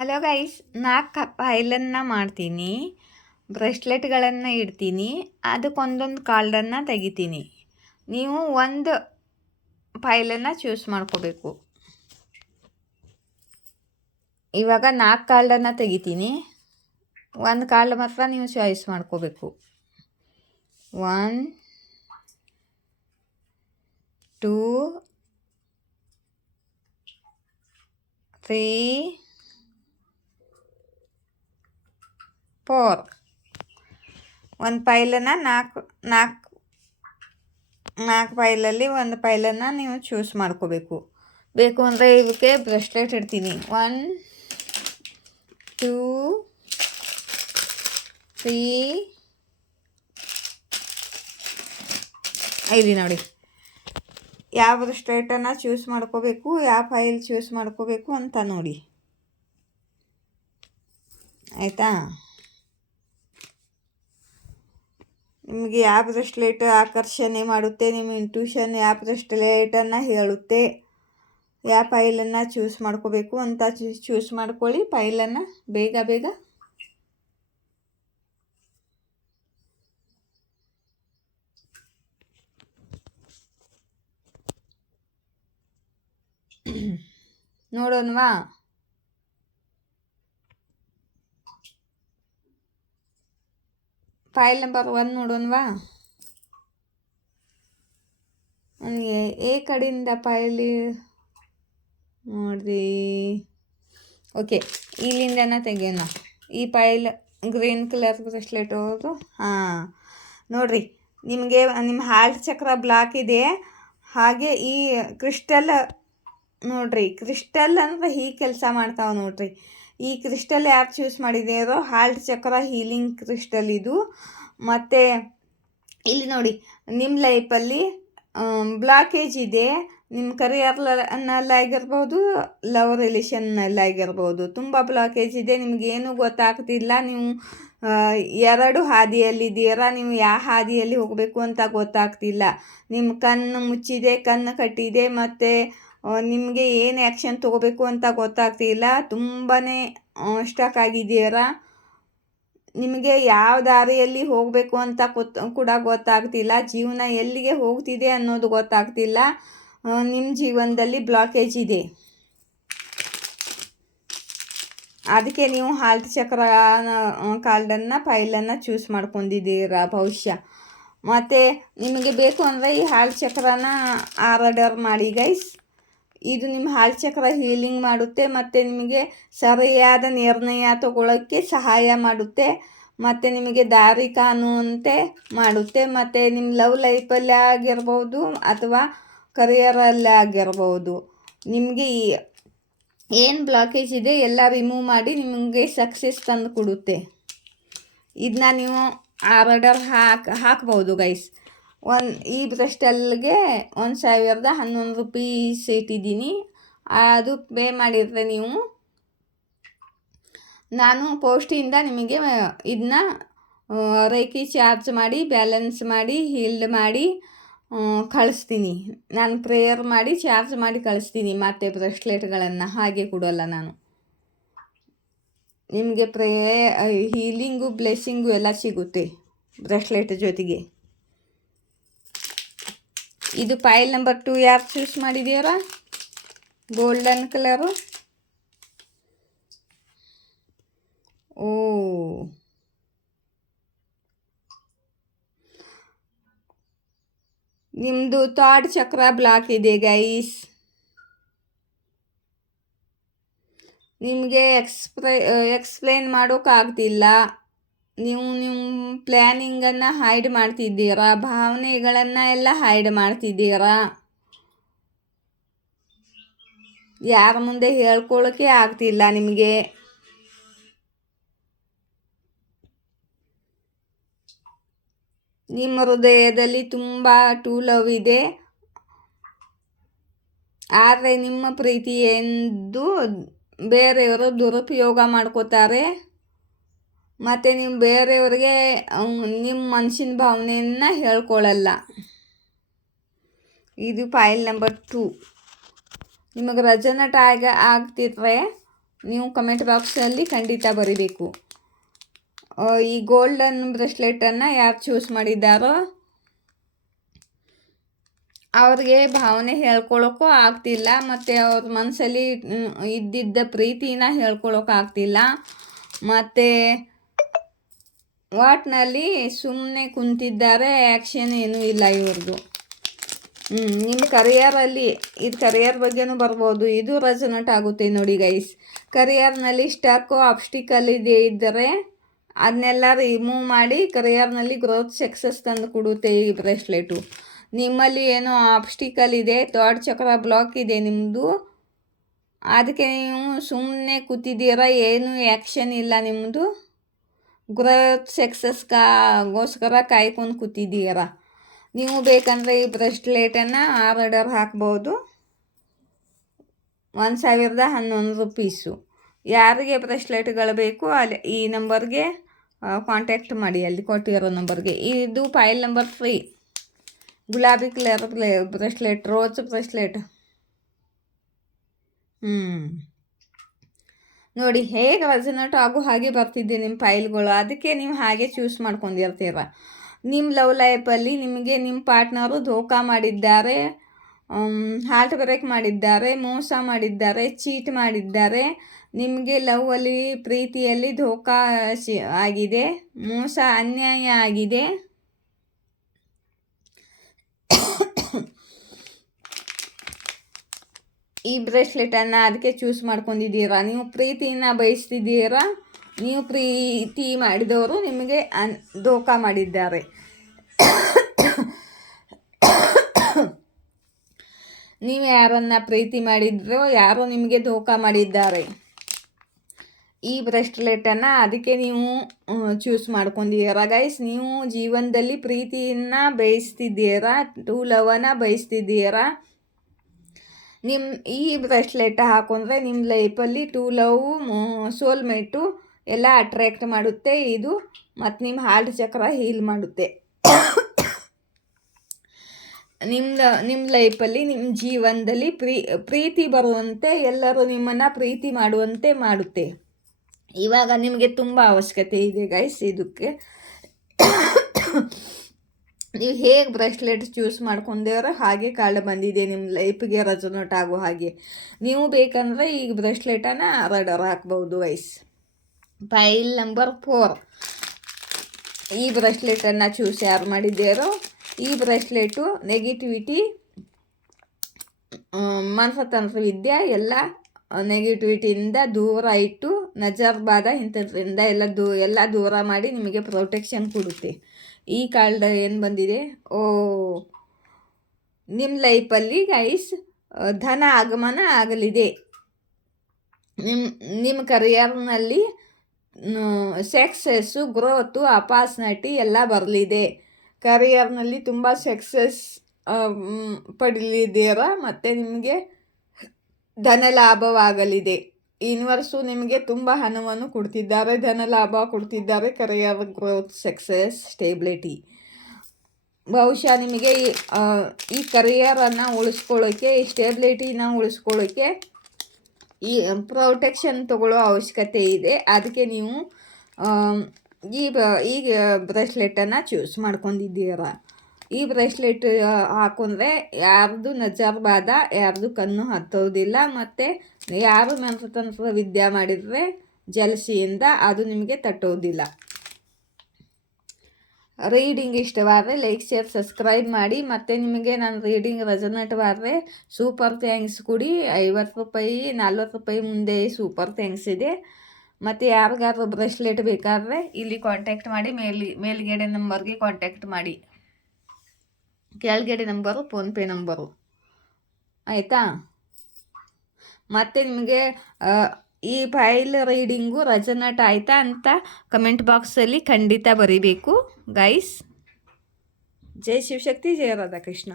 Hello guys, 4 ಫೈಲನ್ನು ಮಾಡ್ತೀನಿ, ಬ್ರೆಸ್ಲೆಟ್ಗಳನ್ನು ಇಡ್ತೀನಿ, ಅದಕ್ಕೊಂದೊಂದು ಕಾರ್ಡನ್ನು ತೆಗಿತೀನಿ. ನೀವು ಒಂದು ಫೈಲನ್ನು ಚೂಸ್ ಮಾಡ್ಕೋಬೇಕು. ಇವಾಗ 4 ಕಾರ್ಡನ್ನು ತೆಗಿತೀನಿ, ಒಂದು ಕಾರ್ಡ್ ಮಾತ್ರ ನೀವು ಚಾಯ್ಸ್ ಮಾಡ್ಕೋಬೇಕು. 1 2 3 4. ಒಂದು ಪೈಲನ್ನು ನಾಲ್ಕು ಪೈಲಲ್ಲಿ ಒಂದು ಪೈಲನ್ನು ನೀವು ಚೂಸ್ ಮಾಡ್ಕೋಬೇಕು. ಬೇಕು ಅಂದರೆ ಇವಕ್ಕೆ ಬ್ರೆಸ್ಲೆಟ್ ಇಡ್ತೀನಿ. 1 2 3 ಇಲ್ಲಿ ನೋಡಿ, ಯಾವ ಬ್ರೆಸ್ಲೆಟನ್ನು ಚೂಸ್ ಮಾಡ್ಕೋಬೇಕು, ಯಾವ ಫೈಲ್ ಚೂಸ್ ಮಾಡ್ಕೋಬೇಕು ಅಂತ ನೋಡಿ, ಆಯಿತಾ? ನಿಮಗೆ ಯಾವ ಬ್ರೆಸ್ಲೆಟ್ ಆಕರ್ಷಣೆ ಮಾಡುತ್ತೆ, ನಿಮ್ಮ ಇಂಟ್ಯೂಷನ್ ಯಾವ ಬ್ರೆಸ್ಲೆಟನ್ನು ಹೇಳುತ್ತೆ, ಯಾವ ಫೈಲನ್ನು ಚೂಸ್ ಮಾಡ್ಕೋಬೇಕು ಅಂತ ಚೂಸ್ ಮಾಡ್ಕೊಳ್ಳಿ. ಫೈಲನ್ನು ಬೇಗ ಬೇಗ ನೋಡೋಣವಾ? File number 1 ನೋಡೋಣವಾ? ನನಗೆ ಎ ಕಡೆಯಿಂದ ಫೈಲ್ ನೋಡ್ರಿ. ಓಕೆ, ಇಲ್ಲಿಂದನ ತೆಗೆಯೋಣ. ಈ ಫೈಲ್ ಗ್ರೀನ್ ಕಲರ್ ಬ್ರೆಸ್ಲೆಟ್ ಅವರು. ಹಾಂ, ನೋಡಿರಿ, ನಿಮಗೆ ನಿಮ್ಮ ಹಾರ್ಟ್ ಚಕ್ರ ಬ್ಲಾಕ್ ಇದೆ. ಹಾಗೆ ಈ ಕ್ರಿಸ್ಟಲ್ ನೋಡ್ರಿ, ಕ್ರಿಸ್ಟಲ್ ಅಂದರೆ ಹೀಗೆ ಕೆಲಸ ಮಾಡ್ತಾವೆ ನೋಡ್ರಿ. ಈ ಕ್ರಿಸ್ಟಲ್ ಯಾರು ಚೂಸ್ ಮಾಡಿದ್ದೀರೋ ಹಾರ್ಟ್ ಚಕ್ರ ಹೀಲಿಂಗ್ ಕ್ರಿಸ್ಟಲ್ ಇದು. ಮತ್ತು ಇಲ್ಲಿ ನೋಡಿ, ನಿಮ್ಮ ಲೈಫಲ್ಲಿ ಬ್ಲಾಕೇಜ್ ಇದೆ. ನಿಮ್ಮ ಕರಿಯರ್ನಲ್ಲಾಗಿರ್ಬೋದು, ಲವ್ ರಿಲೇಷನ್ನಲ್ಲಾಗಿರ್ಬೋದು, ತುಂಬ ಬ್ಲಾಕೇಜ್ ಇದೆ. ನಿಮಗೇನು ಗೊತ್ತಾಗ್ತಿಲ್ಲ. ನೀವು 2 ಹಾದಿಯಲ್ಲಿದ್ದೀರಾ. ನೀವು ಯಾವ ಹಾದಿಯಲ್ಲಿ ಹೋಗಬೇಕು ಅಂತ ಗೊತ್ತಾಗ್ತಿಲ್ಲ. ನಿಮ್ಮ ಕಣ್ಣು ಮುಚ್ಚಿದೆ, ಕಣ್ಣು ಕಟ್ಟಿದೆ, ಮತ್ತು ನಿಮಗೆ ಏನು ಆ್ಯಕ್ಷನ್ ತೊಗೋಬೇಕು ಅಂತ ಗೊತ್ತಾಗ್ತಿಲ್ಲ. ತುಂಬಾ ಸ್ಟಕ್ ಆಗಿದ್ದೀರಾ. ನಿಮಗೆ ಯಾವ ದಾರಿಯಲ್ಲಿ ಹೋಗಬೇಕು ಅಂತ ಕೂಡ ಗೊತ್ತಾಗ್ತಿಲ್ಲ. ಜೀವನ ಎಲ್ಲಿಗೆ ಹೋಗ್ತಿದೆ ಅನ್ನೋದು ಗೊತ್ತಾಗ್ತಿಲ್ಲ. ನಿಮ್ಮ ಜೀವನದಲ್ಲಿ ಬ್ಲಾಕೇಜ್ ಇದೆ. ಅದಕ್ಕೆ ನೀವು ಹಾರ್ಟ್ ಚಕ್ರ ಕಾರ್ಡನ್ನು ಫೈಲನ್ನು ಚೂಸ್ ಮಾಡ್ಕೊಂಡಿದ್ದೀರಾ ಬಹುಶಃ. ಮತ್ತು ನಿಮಗೆ ಬೇಕು ಅಂದರೆ ಈ ಹಾರ್ಟ್ ಚಕ್ರನ ಆರ್ಡರ್ ಮಾಡಿ ಗೈಸ್. ಇದು ನಿಮ್ಮ ಹಾರ್ಟ್ ಚಕ್ರ ಹೀಲಿಂಗ್ ಮಾಡುತ್ತೆ, ಮತ್ತು ನಿಮಗೆ ಸರಿಯಾದ ನಿರ್ಣಯ ತಗೊಳ್ಳೋಕ್ಕೆ ಸಹಾಯ ಮಾಡುತ್ತೆ, ಮತ್ತು ನಿಮಗೆ ದಾರಿ ಕಾಣುವಂತೆ ಮಾಡುತ್ತೆ. ಮತ್ತು ನಿಮ್ಮ ಲವ್ ಲೈಫಲ್ಲೇ ಆಗಿರ್ಬೋದು ಅಥವಾ ಕರಿಯರಲ್ಲೇ ಆಗಿರ್ಬೋದು, ನಿಮಗೆ ಏನು ಬ್ಲಾಕೇಜ್ ಇದೆ ಎಲ್ಲ ರಿಮೂವ್ ಮಾಡಿ ನಿಮಗೆ ಸಕ್ಸಸ್ ತಂದು ಕೊಡುತ್ತೆ. ಇದನ್ನ ನೀವು ಆರ್ಡರ್ ಹಾಕ್ಬೋದು ಗೈಸ್. ಈ ಬ್ರೆಸ್ಟಲ್ಗೆ 1011 ರೂಪೀಸ್ ಇಟ್ಟಿದ್ದೀನಿ. ಅದು ಪೇ ಮಾಡಿದರೆ ನೀವು, ನಾನು ಪೋಸ್ಟಿಂದ ನಿಮಗೆ ಇದನ್ನ ರೇಖಿ ಚಾರ್ಜ್ ಮಾಡಿ, ಬ್ಯಾಲೆನ್ಸ್ ಮಾಡಿ, ಹೀಲ್ಡ್ ಮಾಡಿ ಕಳಿಸ್ತೀನಿ. ನಾನು ಪ್ರೇಯರ್ ಮಾಡಿ ಚಾರ್ಜ್ ಮಾಡಿ ಕಳಿಸ್ತೀನಿ. ಮತ್ತು ಬ್ರೆಸ್ಲೆಟ್ಗಳನ್ನು ಹಾಗೆ ಕೊಡೋಲ್ಲ ನಾನು. ನಿಮಗೆ ಹೀಲಿಂಗು, ಬ್ಲೆಸ್ಸಿಂಗು ಎಲ್ಲ ಸಿಗುತ್ತೆ ಬ್ರೆಸ್ಲೆಟ್ ಜೊತೆಗೆ. ಇದು ಫೈಲ್ ನಂಬರ್ 2 ಯಾರು ಚೂಸ್ ಮಾಡಿದ್ದೀರಾ? Golden colour. ಓ, ನಿಮ್ಮದು ಥರ್ಡ್ ಚಕ್ರ ಬ್ಲಾಕ್ ಇದೆ ಗೈಸ್. ನಿಮಗೆ ಎಕ್ಸ್ಪ್ಲೇನ್ ಮಾಡೋಕ್ಕಾಗ್ತಿಲ್ಲ. ನೀವು ನಿಮ್ಮ ಪ್ಲ್ಯಾನಿಂಗನ್ನು ಹೈಡ್ ಮಾಡ್ತಿದ್ದೀರಾ, ಭಾವನೆಗಳನ್ನು ಎಲ್ಲ ಹೈಡ್ ಮಾಡ್ತಿದ್ದೀರಾ. ಯಾರ ಮುಂದೆ ಹೇಳ್ಕೊಳ್ಳೋಕ್ಕೆ ಆಗ್ತಿಲ್ಲ ನಿಮಗೆ. ನಿಮ್ಮ ಹೃದಯದಲ್ಲಿ ತುಂಬ ಟೂ ಲವ್ ಇದೆ, ಆದರೆ ನಿಮ್ಮ ಪ್ರೀತಿ ಎಂದು ಬೇರೆಯವರು ದುರುಪಯೋಗ ಮಾಡ್ಕೋತಾರೆ. ಮತ್ತು ನೀವು ಬೇರೆಯವರಿಗೆ ನಿಮ್ಮ ಮನಸ್ಸಿನ ಭಾವನೆಯನ್ನು ಹೇಳ್ಕೊಳ್ಳಲ್ಲ. ಇದು ಫೈಲ್ ನಂಬರ್ 2. ನಿಮಗೆ ರೆಸೊನೇಟ್ ಆಗ್ತಿದ್ರೆ ನೀವು ಕಮೆಂಟ್ ಬಾಕ್ಸಲ್ಲಿ ಖಂಡಿತ ಬರೀಬೇಕು. ಈ ಗೋಲ್ಡನ್ ಬ್ರೆಸ್ಲೆಟನ್ನು ಯಾರು ಚೂಸ್ ಮಾಡಿದ್ದಾರೋ ಅವ್ರಿಗೆ ಭಾವನೆ ಹೇಳ್ಕೊಳಕ್ಕೂ ಆಗ್ತಿಲ್ಲ, ಮತ್ತು ಅವ್ರ ಮನಸ್ಸಲ್ಲಿ ಇದ್ದಿದ್ದ ಪ್ರೀತಿನ ಹೇಳ್ಕೊಳಕ್ಕೆ ಆಗ್ತಿಲ್ಲ, ಮತ್ತು ವಾಟ್ನಲ್ಲಿ ಸುಮ್ಮನೆ ಕುಂತಿದ್ದಾರೆ, ಆ್ಯಕ್ಷನ್ ಏನೂ ಇಲ್ಲ ಇವ್ರದ್ದು. ನಿಮ್ಮ ಕರಿಯರಲ್ಲಿ ಇದು ಕರಿಯರ್ ಬಗ್ಗೆನೂ ಬರ್ಬೋದು. ಇದು ರೆಸೊನೇಟ್ ಆಗುತ್ತೆ ನೋಡಿ ಗೈಸ್. ಕರಿಯರ್ನಲ್ಲಿ ಸ್ಟಕ್ಕು ಆಬ್ಸ್ಟಿಕಲ್ ಇದ್ದರೆ ಅದನ್ನೆಲ್ಲ ರಿಮೂವ್ ಮಾಡಿ ಕರಿಯರ್ನಲ್ಲಿ ಗ್ರೋತ್ ಸಕ್ಸಸ್ ತಂದು ಕೊಡುತ್ತೆ ಈ ಬ್ರೇಸ್ಲೆಟು. ನಿಮ್ಮಲ್ಲಿ ಏನೋ ಆಬ್ಸ್ಟಿಕಲ್ ಇದೆ, ಥರ್ಡ್ ಚಕ್ರ ಬ್ಲಾಕ್ ಇದೆ ನಿಮ್ಮದು, ಅದಕ್ಕೆ ನೀವು ಸುಮ್ಮನೆ ಕೂತಿದ್ದೀರಾ, ಏನೂ ಆ್ಯಕ್ಷನ್ ಇಲ್ಲ ನಿಮ್ಮದು, ಗ್ರೋತ್ ಸಕ್ಸಸ್ಗೋಸ್ಕರ ಕಾಯ್ಕೊಂಡು ಕೂತಿದ್ದೀರಾ. ನೀವು ಬೇಕಂದರೆ ಈ ಬ್ರೆಸ್ಲೆಟನ್ನು ಆರ್ಡರ್ ಹಾಕ್ಬೋದು. 1011 ರೂಪೀಸು. ಯಾರಿಗೆ ಬ್ರೆಸ್ಲೆಟ್ಗಳು ಬೇಕು ಅಲ್ಲಿ ಈ ನಂಬರ್ಗೆ ಕಾಂಟ್ಯಾಕ್ಟ್ ಮಾಡಿ, ಅಲ್ಲಿ ಕೊಟ್ಟಿರೋ ನಂಬರ್ಗೆ. ಇದು ಫೈಲ್ ನಂಬರ್ 3 ಗುಲಾಬಿ ಕಲರ್ ಬ್ರೆಸ್ಲೆಟ್, ರೋಸ್ ಬ್ರೆಸ್ಲೆಟ್. ನೋಡಿ ಹೇಗೆ ರೆಸೊನೇಟ್ ಆಗೋ ಹಾಗೆ ಬರ್ತಿದ್ದೆ ನಿಮ್ಮ ಫೈಲ್ಗಳು. ಅದಕ್ಕೆ ನೀವು ಹಾಗೆ ಚೂಸ್ ಮಾಡ್ಕೊಂಡಿರ್ತೀರ. ನಿಮ್ಮ ಲವ್ ಲೈಫಲ್ಲಿ ನಿಮಗೆ ನಿಮ್ಮ ಪಾರ್ಟ್ನರು ಧೋಕಾ ಮಾಡಿದ್ದಾರೆ, ಹಾರ್ಟ್ ಬ್ರೇಕ್ ಮಾಡಿದ್ದಾರೆ, ಮೋಸ ಮಾಡಿದ್ದಾರೆ, ಚೀಟ್ ಮಾಡಿದ್ದಾರೆ, ನಿಮಗೆ ಲವ್ವಲ್ಲಿ ಪ್ರೀತಿಯಲ್ಲಿ ಧೋಕಾ ಆಗಿದೆ, ಮೋಸ ಅನ್ಯಾಯ ಆಗಿದೆ. ಈ ಬ್ರೇಸ್ಲೆಟನ್ನು ಅದಕ್ಕೆ ಚೂಸ್ ಮಾಡ್ಕೊಂಡಿದ್ದೀರಾ. ನೀವು ಪ್ರೀತಿಯನ್ನು ಬಯಸ್ತಿದ್ದೀರಾ, ನೀವು ಪ್ರೀತಿ ಮಾಡಿದವರು ನಿಮಗೆ ಧೋಕಾ ಮಾಡಿದ್ದಾರೆ. ನೀವು ಯಾರನ್ನ ಪ್ರೀತಿ ಮಾಡಿದ್ರೋ ಯಾರೋ ನಿಮಗೆ ಧೋಕಾ ಮಾಡಿದ್ದಾರೆ. ಈ ಬ್ರೆಸ್ಲೆಟನ್ನು ಅದಕ್ಕೆ ನೀವು ಚೂಸ್ ಮಾಡ್ಕೊಂಡಿದ್ದೀರಾ ಗೈಸ್. ನೀವು ಜೀವನದಲ್ಲಿ ಪ್ರೀತಿಯನ್ನು ಬಯಸ್ತಿದ್ದೀರಾ, ಟೂ ಲವನ್ನು ಬಯಸ್ತಿದ್ದೀರಾ. ಈ ಬ್ರೆಸ್ಲೆಟ್ ಹಾಕೊಂಡ್ರೆ ನಿಮ್ಮ ಲೈಫಲ್ಲಿ ಟೂ ಲವ್, ಸೋಲ್ಮೇಟು ಎಲ್ಲ ಅಟ್ರ್ಯಾಕ್ಟ್ ಮಾಡುತ್ತೆ ಇದು, ಮತ್ತು ನಿಮ್ಮ ಹಾರ್ಟ್ ಚಕ್ರ ಹೀಲ್ ಮಾಡುತ್ತೆ. ನಿಮ್ಮ ಲೈಫಲ್ಲಿ, ನಿಮ್ಮ ಜೀವನದಲ್ಲಿ ಪ್ರೀತಿ ಬರುವಂತೆ, ಎಲ್ಲರೂ ನಿಮ್ಮನ್ನು ಪ್ರೀತಿ ಮಾಡುವಂತೆ ಮಾಡುತ್ತೆ. ಇವಾಗ ನಿಮಗೆ ತುಂಬ ಅವಶ್ಯಕತೆ ಇದೆ ಗೈಸ್ ಇದಕ್ಕೆ. ನೀವು ಹೇಗೆ ಬ್ರೆಸ್ಲೆಟ್ ಚೂಸ್ ಮಾಡ್ಕೊಂಡಿರೋ ಹಾಗೆ ಕಾರ್ಡ್ ಬಂದಿದೆ ನಿಮ್ಮ ಲೈಫಿಗೆ ರೆಸೊನೇಟ್ ಆಗೋ ಹಾಗೆ. ನೀವು ಬೇಕಂದರೆ ಈಗ ಬ್ರೆಸ್ಲೆಟನ್ನು ಆರ್ಡರ್ ಹಾಕ್ಬೋದು ಗೈಸ್. ಫೈಲ್ ನಂಬರ್ 4 ಈ ಬ್ರೆಸ್ಲೆಟನ್ನು ಚೂಸ್ ಯಾರು ಮಾಡಿದ್ದೀರೋ, ಈ ಬ್ರೆಸ್ಲೆಟು ನೆಗೆಟಿವಿಟಿ, ಮನಸತಂತ್ರ ವಿದ್ಯೆ ಎಲ್ಲ ನೆಗೆಟಿವಿಟಿಯಿಂದ ದೂರ ಇಟ್ಟು, ನಜರ್ ಬಾಧ ಇಂಥದ್ರಿಂದ ಎಲ್ಲ ದೂರ ಮಾಡಿ ನಿಮಗೆ ಪ್ರೊಟೆಕ್ಷನ್ ಕೊಡುತ್ತೆ. ಈ ಕಾರ್ಡ್ ಏನು ಬಂದಿದೆ, ನಿಮ್ಮ ಲೈಫಲ್ಲಿ ಗೈಸ್ ಧನ ಆಗಮನ ಆಗಲಿದೆ. ನಿಮ್ಮ ಕರಿಯರ್ನಲ್ಲಿ ಸಕ್ಸಸ್ಸು, ಗ್ರೋತು, ಅಪಾರ್ಚುನಿಟಿ ಎಲ್ಲ ಬರಲಿದೆ. ಕರಿಯರ್ನಲ್ಲಿ ತುಂಬ ಸಕ್ಸಸ್ ಪಡೀಲಿದ್ದೀರಾ, ಮತ್ತು ನಿಮಗೆ ಧನ ಲಾಭವಾಗಲಿದೆ. ಯೂನಿವರ್ಸು ನಿಮಗೆ ತುಂಬ ಹಣವನ್ನು ಕೊಡ್ತಿದ್ದಾರೆ, ಧನ ಲಾಭ ಕೊಡ್ತಿದ್ದಾರೆ. Career growth, success, stability. ಬಹುಶಃ ನಿಮಗೆ ಈ ಕರಿಯರನ್ನು ಉಳಿಸ್ಕೊಳ್ಳೋಕ್ಕೆ, ಈ ಸ್ಟೇಬಿಲಿಟಿನ ಉಳಿಸ್ಕೊಳ್ಳೋಕ್ಕೆ ಈ ಪ್ರೊಟೆಕ್ಷನ್ ತಗೊಳ್ಳೋ ಅವಶ್ಯಕತೆ ಇದೆ. ಅದಕ್ಕೆ ನೀವು ಈ ಬ್ರೆಸ್ಲೆಟನ್ನು ಚೂಸ್ ಮಾಡ್ಕೊಂಡಿದ್ದೀರ. ಈ ಬ್ರೇಸ್ಲೆಟ್ ಹಾಕೊಂಡ್ರೆ ಯಾರ್ದು ನಜರ್ ಬಾಧ, ಯಾರ್ದು ಕಣ್ಣು ಹತ್ತೋದಿಲ್ಲ, ಮತ್ತು ಯಾರು ಮನಸತಂತ್ರ ವಿದ್ಯೆ ಮಾಡಿದರೆ ಜಲಸಿಯಿಂದ ಅದು ನಿಮಗೆ ತಟ್ಟೋದಿಲ್ಲ. ರೀಡಿಂಗ್ ಇಷ್ಟವಾದರೆ ಲೈಕ್, ಶೇರ್, ಸಬ್ಸ್ಕ್ರೈಬ್ ಮಾಡಿ. ಮತ್ತು ನಿಮಗೆ ನನ್ನ ರೀಡಿಂಗ್ ರೆಸೊನೇಟ್ವಾದರೆ ಸೂಪರ್ ಥ್ಯಾಂಕ್ಸ್ ಕೊಡಿ. 50 ರೂಪಾಯಿ, 40 ರೂಪಾಯಿ ಮುಂದೆ ಸೂಪರ್ ಥ್ಯಾಂಕ್ಸ್ ಇದೆ. ಮತ್ತು ಯಾರಿಗಾದ್ರೂ ಬ್ರೆಸ್ಲೆಟ್ ಬೇಕಾದರೆ ಇಲ್ಲಿ ಕಾಂಟ್ಯಾಕ್ಟ್ ಮಾಡಿ. ಮೇಲ್ಗಡೆ ನಂಬರ್ಗೆ ಕಾಂಟ್ಯಾಕ್ಟ್ ಮಾಡಿ. ಕೆಳಗಡೆ ನಂಬರು ಫೋನ್ಪೇ ನಂಬರು, ಆಯಿತಾ. ಮತ್ತು ನಿಮಗೆ ಈ ಫೈಲ್ ರೀಡಿಂಗು ರೆಸೊನೇಟ್ ಆಯಿತಾ ಅಂತ ಕಮೆಂಟ್ ಬಾಕ್ಸಲ್ಲಿ ಖಂಡಿತ ಬರೀಬೇಕು ಗೈಸ್. ಜೈ ಶಿವಶಕ್ತಿ, ಜಯ ರಾಧಾಕೃಷ್ಣ.